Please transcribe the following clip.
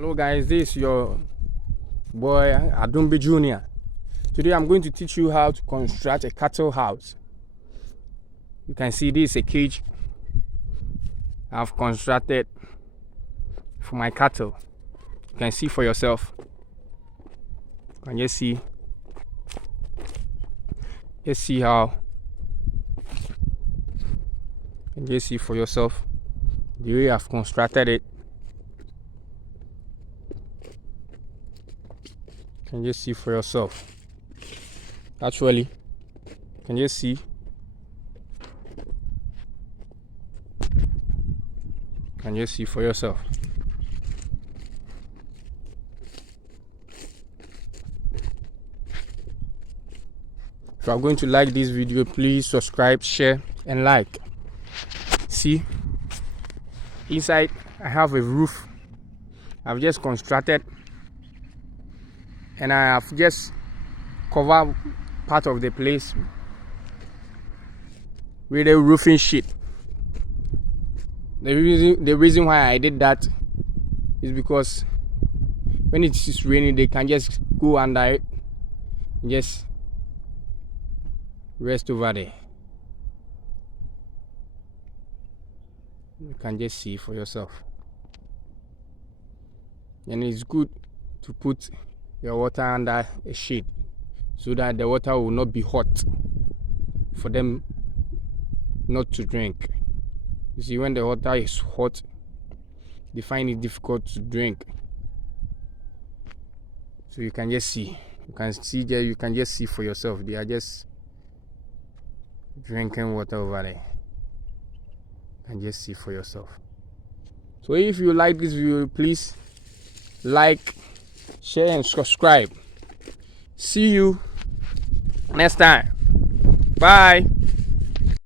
Hello guys, this is your boy Adumbe Jr. Today I'm going to teach you how to construct a cattle house. You can see this is a cage I've constructed for my cattle. You can see for yourself. You can just see how you can just see for yourself the way I've constructed it. You can just see for yourself. Actually, you can just see. You can just see for yourself. If you are going to like this video, please subscribe, share, and like. See, inside I have a roof I've just constructed, and I have just covered part of the place with a roofing sheet. The reason why I did that is because when it is raining, they can just go under it and just rest over there. You can just see for yourself. And it's good to put your water under a shade so that the water will not be hot for them not to drink. You see, when the water is hot, they find it difficult to drink. So you can just see. You can see there, you can just see for yourself. They are just drinking water over there. You can just see for yourself. So if you like this video, please like, share, and subscribe. See you next time. Bye.